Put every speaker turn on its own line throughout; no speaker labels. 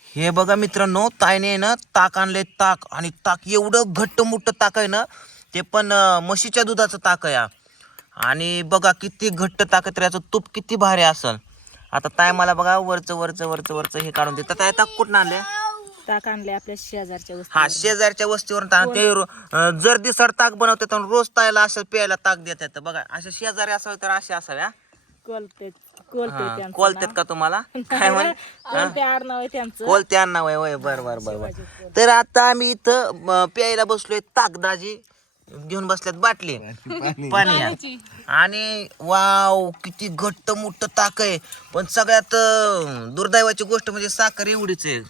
हे बघा मित्रांनो, ताईने ना ताक आणले, ताक. आणि ताक एवढं घट्ट मोठं ताक आहे ना, ते पण म्हशीच्या दुधाचं ताक आहे. आणि बघा किती घट्ट ताक आहे, तर याचं तूप किती भारी असल. आता ताई मला बघा वरचं वरचं वरचं वरचं हे काढून देतात. ताई ताक कुठून आणले?
ताक आणले आपल्या शेजारच्या
हा,
वस्तीवरून.
शेजारच्या वस्तीवरून ते जर दिसर ताक बनवतात आणि रोज ताईला असं प्यायला ताक देतात. बघा असे शेजारी असावे तर असे असाव्या.
कोलते
कोलतात का तुम्हाला? काय म्हण
कोलते आडनाव आहे त्यांचं.
कोलते अण्णा वय वय बर बर बर बर. तर आता आम्ही इथं प्यायला बसलोय. ताकदाजी घेऊन बसल्यात बाटली पाणी आहे. आणि वाव किती घट्ट मोठं ताक आहे. पण सगळ्यात दुर्दैवाची गोष्ट म्हणजे साखर एवढीच आहे.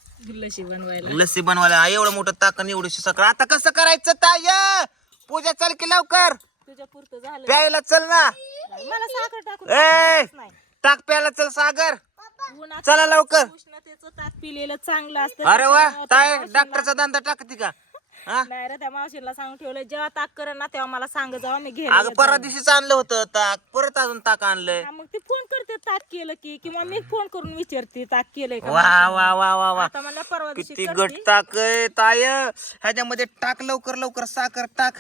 लस्सी बनवायला एवढं मोठं ताक आणि एवढीशी साखर. आता कसं करायचं ताय? पूजा चल की लवकर.
तुझ्या पुरतं झालं.
प्यायला चल ना.
मला साखर टाकून
ए
नाही.
ताक प्यायला चल सागर.
उन्हात
चला लवकर.
उष्णतेचं ताक पिलेलं चांगलं असतं.
अरे वा
त्याच्यामुळं त्या
ताय
मावशीला-
डॉक्टरचा धंदा टाकते का? हा
नाही रे, त्या मावशीला सांगून ठेवलं जेव्हा ताक करेन ना तेव्हा मला सांग जावा मी
अगं
घ्यायला
परवा दिवशीच आणलं होतं ताक, परत अजून ताक आणलंय.
मग ते फोन करते ताक केलं की, किंवा मी फोन करून विचारते ताक केलंय का.
वा वा वा वा वा.
आता मला परवा दिवशी
किती
करते.
घट ताक आहे ताय. ह्याच्यामध्ये टाक लवकर लवकर साखर टाक.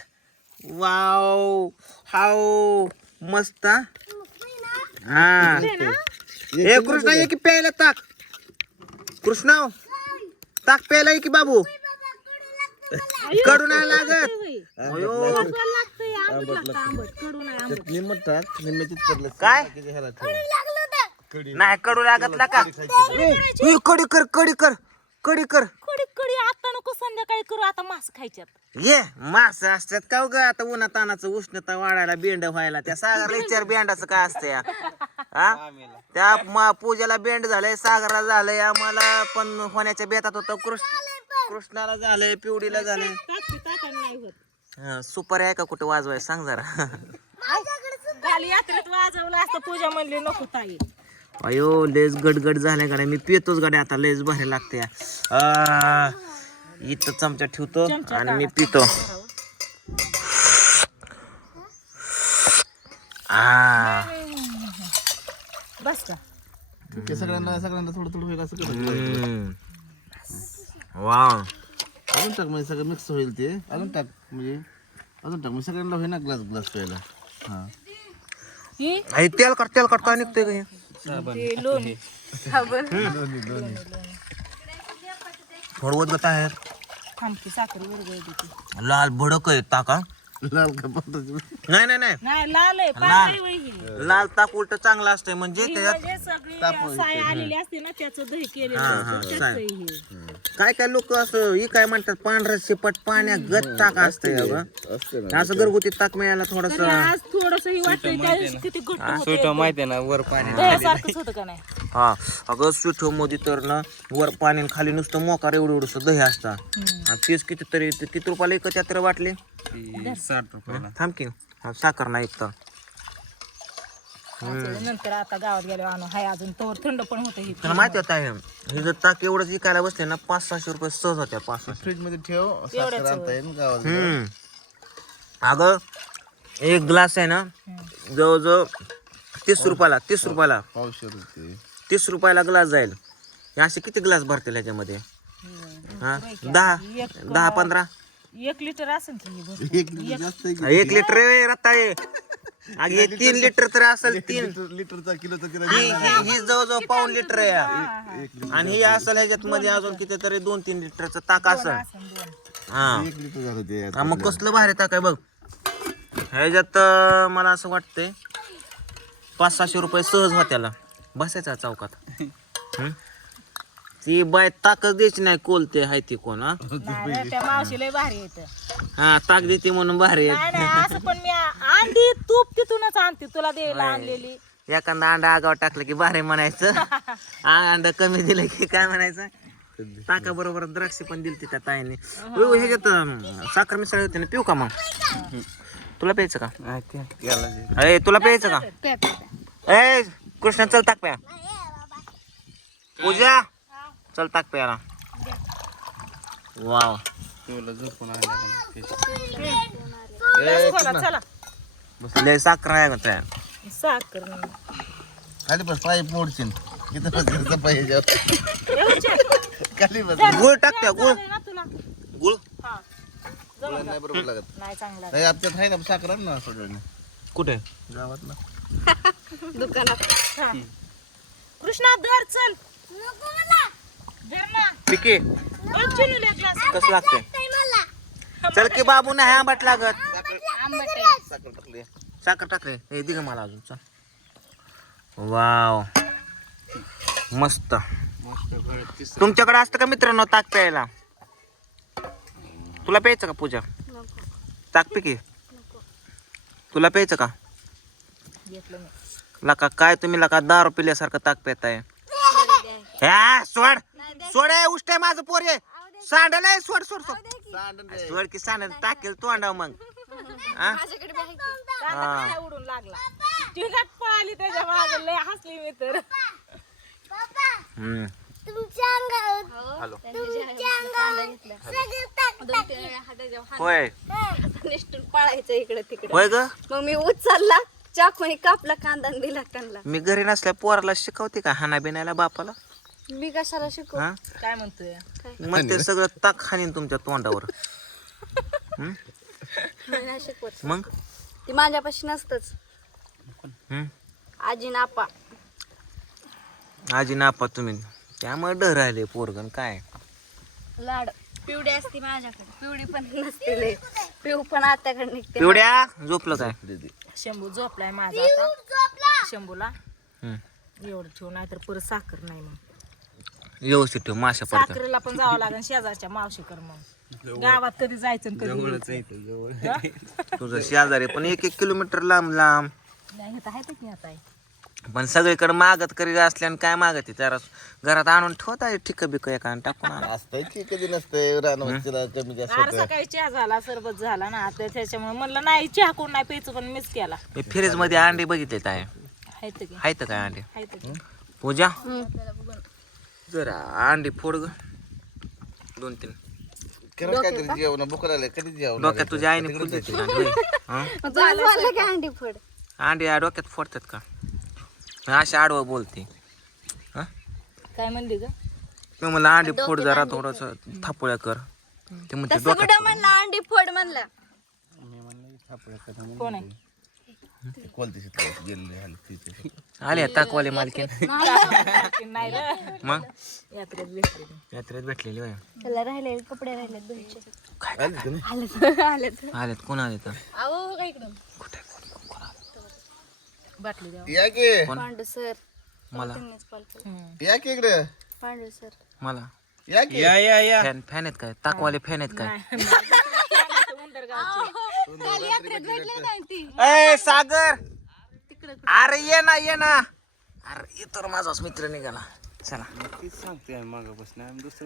वाव हाव मस्त. हा हे कृष्णा ये की प्यायला ताक. कृष्णा ताक प्यायला ये की बाबू. कडू नाही लागत. अयो.
लागतंय आंबट लागतं, आंबट कडू नाही आंबट.
निम्मत टाक निम्म्याचीच करलं
काय
ह्याला ठेव.
नाही कडू लागत ना का? कडी कर कडी कर कडी कर.
कडी कडी आता नको, संध्याकाळी करू. आता मांस खायच्यात.
ये मास असतात का ग? आता उन्हा तानाचं उष्णता वाढायला बेंड व्हायला त्या सागरला विचार बेंडाचं काय असतंय. हा त्या पूजाला बेंड झालंय, सागरला झालंय, आम्हाला पण होण्याच्या बेतात होतं. कृष्णाला झालंय, पिवडीला झालंय.
ताकाने नाही होत.
सुपर आहे का कुठे वाजवाय सांग जरा.
गाली यात्रेत वाजवलं असतं. पूजा म्हणली नको ताई.
अयो लेस गडगड झाल्या गाड्या. मी पितोच गाड्या आता. लेस भारी लागते. इथं चमचा ठेवतो आणि मी पितो.
बस का
ठीक आहे, सगळ्यांना थोडं थोडं होईल असं करायचं.
वाव
अजून टाक म्हणजे सगळं मिक्स होईल ते. अजून टाक म्हणजे सगळ्यांना होईल ना ग्लास ग्लास प्यायला. हा
ही
तेल कट काय निघतंय का हे?
ते लोणी साबण.
थोडं वदगत आहे.
थांबकी साखर वरगळ
लाल भडक आहे ताका.
लाल का पांढरं?
नाही नाही नाही
नाही लाल आहे, पांढरी वही ही.
लाल ताक उलट चांगलं असतंय. म्हणजे
ही
त्याच्यात
म्हणजे सगळी साय आलेली असते ना, त्याचं दही केलेलं असतं, त्याचं
साय.
हे.
काय काय लोक असं ही काय म्हणतात पांढरं शिपट पाण्यात गत ताक असतंय अगं.
असते ना.
असं घरगुती ताक मिळायला थोडस.
तरी आज थोडस ही वाटतंय त्या दिवशी किती घट्ट होतं.
माहिती आहे ना वर पाणी
दह्यासारखंच होतं का नाही.
हा अगं स्वीट होम मध्ये तर ना वर पाणी आणि खाली नुसतं मोकार एवढं एवढंसं दही असतं. आणि तेच कितीतरी किती रुपयाला एक त्यात वाटले?
60 रुपयाला.
थांब की साखर नाही तर.
नंतर आता गावात गेलो आणू हाय अजून तोवर थंड पण होतं ही.
तुला माहिती होता हे जर ताक एवढंच विकायला बसले ना 500-600 रुपये सहज होत्या. 500.
फ्रीज मध्ये ठेव, साखर आणता येईल गावात.
अगं एक ग्लास आहे ना जवळजवळ 30 रुपयाला. 30 रुपयाला ग्लास जाईल. हे असे किती ग्लास भरतील ह्याच्यामध्ये? हा 10-15
1 लिटर असेल की ही भरपूर.
एक लिटर जास्त आहे की?
1 लिटर रताळे. अगे 3 लिटर तर असेल. 3
लिटरचा किलोचा
ही जवळजवळ पाऊण लिटर आहे. आणि ही असेल ह्याच्यात मध्ये अजून कितीतरी 2-3 लिटरचं ताक असेल. हा
1 लिटर झालं ते.
हा, मग कसलं भारी ताक आहे बघ. ह्याच्यात मला असं वाटतंय 500-600 रुपये सहज होत्याला. बसायचा चौकात. ती बाय ताकच द्यायची नाही. कोलते हाय ती कोण.
नाही रे, त्या मावशी लय भारी येतं.
हा ताक देते म्हणून भारी आहे.
नाही नाही असं पण मी आणली तूप तिथूनच आणते तुला द्यायला आणलेली.
एखादा अंडा आगाव टाकलं की भारी म्हणायचं. अंडा कमी दिलं की काय म्हणायचं. ताका बरोबर द्राक्ष पण दिली त्या ताईने. ह्याच्यात साखर मिसळ होते ना. पिऊ का मग? तुला प्यायचं का? अरे तुला प्यायचं का? ए कृष्ण चल ताक प्या. पूजा चल ताक प्यायला. वाव
चला
लय साखर आहे का त्या?
साखर
खाली बस पाईप मोडशील. किती बसायचं पाहिजे खाली बस
गुळ टाकत्या गुळ
ना तुला
गुळ
हा
नाही बरोबर लागत
नाही चांगला
नाही आमच्यात आहे ना साखर आण ना सगळ्यांनी
कुठे
गावात ना
हा. कृष्णा धर चल धर ना
पिके
बघ चिनूला एक ग्लास
कसं लागतंय चल की बाबू नाही आंबट लागत
साखर टाकली
साखर टाकले हे दिग मला अजून चल वाव मस्त तुमच्याकडे असतं का मित्रांनो ताक प्यायला तुला प्यायचं का पूजा ताक पी की तुला प्यायचं का
घेतलं मी
लका काय तुम्ही लका दारू पिल्यासारखं ताक पेताय ह्या सोड सोड आहे उष्ट आहे माझं पोर आहे सांडल आहे सोड सोड सोड सोड की सांडल टाकेल तोंडाव मग हा?
कांदा उडून लागला तिघात पळाली त्याच्या मागे लय हसली मी तर
हम्म. होय
पळायचं इकडे तिकडे
होय ग
मग मी उचलला चाकूने कापला कांदा आणि दिला त्यांना
मी घरी नसल्या पोराला शिकवते का हाना बिनायला बापाला
मी कशाला शिकू
हा
काय म्हणतोय
मग ते सगळं ताक हाणीन तुमच्या तोंडावर हम्म?
मी नाही शिकवत
मग
ती माझ्यापाशी नसतच
हम्म?
आजी नापा
आजी नापा तुम्ही त्यामुळे डर राहिले पोरगण काय
लाड पिवडी असते माझ्याकडे पिवडी पण नसते लय. पिऊ पण आत्याकडे निघते
पिवड्या झोपलं काय
शंभू झोपलाय माझा आता शंभूला
हम्म.
एवढं ठेवू नाही तर परत साखर नाही मग
व्यवस्थित ठेव माशा पडतात
साखरेला पण जावं लागेल शेजारच्या मावशीकर मग गावात कधी जायचं आणि कधी
जवळच
यायचं.
आहे जवळ
हा?
तुझं शेजारी पण 1-1 किलोमीटर लांब लांब
नाही हे तर आहेतच नाही आता
पण सगळीकडे मागत करीत असल्याने काय मागत त्याला घरात आणून ठेवता ठिक बिक एका टाकून आण.
असतंय की कधी नसतंय रानवस्तीला कमी जास्त
अरे
होतं.
सकाळी चहा झाला सरबत झाला ना आता त्याच्यामुळे म्हणलं नाही चहा कोण नाही प्यायचं पण मिस केला
मी फ्रीज मध्ये अंडे बघितले काय
आहेत की
आहेत काय अंडे
आहेत की
पूजा जरा अंडे फोड ग 2-3
करा काहीतरी जेवण भूक लागले कधी जेवण
डोक्यात तुझ्या आईने फुल देते अंडे होय. हं?
झालं का अंडी फोड
अंडे या डोक्यात फोडतात का अशी आडवं बोलते
काय म्हणली ग
मी म्हणलं अंडे फोड जरा थोडस थापोळ्या कर ते म्हणते
तसं कुठं
डोक्यात
म्हणलं अंडी फोड म्हणलं
कोण आहे
कोणती शेतकरी गेलेले हाल तिथे
आले ताकवाले मालकीन
नाही रे
मग
यात्रेत भेटली मी.
यात्रेत भेटलेली होय
त्याला राहिले कपडे राहिले दोनचे
आली का नाही?
आलेत
आलेत कोण आले तर
अहो काय इकडून
बाटली द्यावं
या की
पांडू सर
मला
त्यांनीच कॉल केला
या की इकडे
पांडू सर
मला
या की
या
फॅन आहेत काय ताकवाले फॅन आहेत काय
उंदरगावची
ए सागर अरे ये ना अरे इतर माझाच मित्र निघाला चला
तीच सांगते मागापासून दुसरं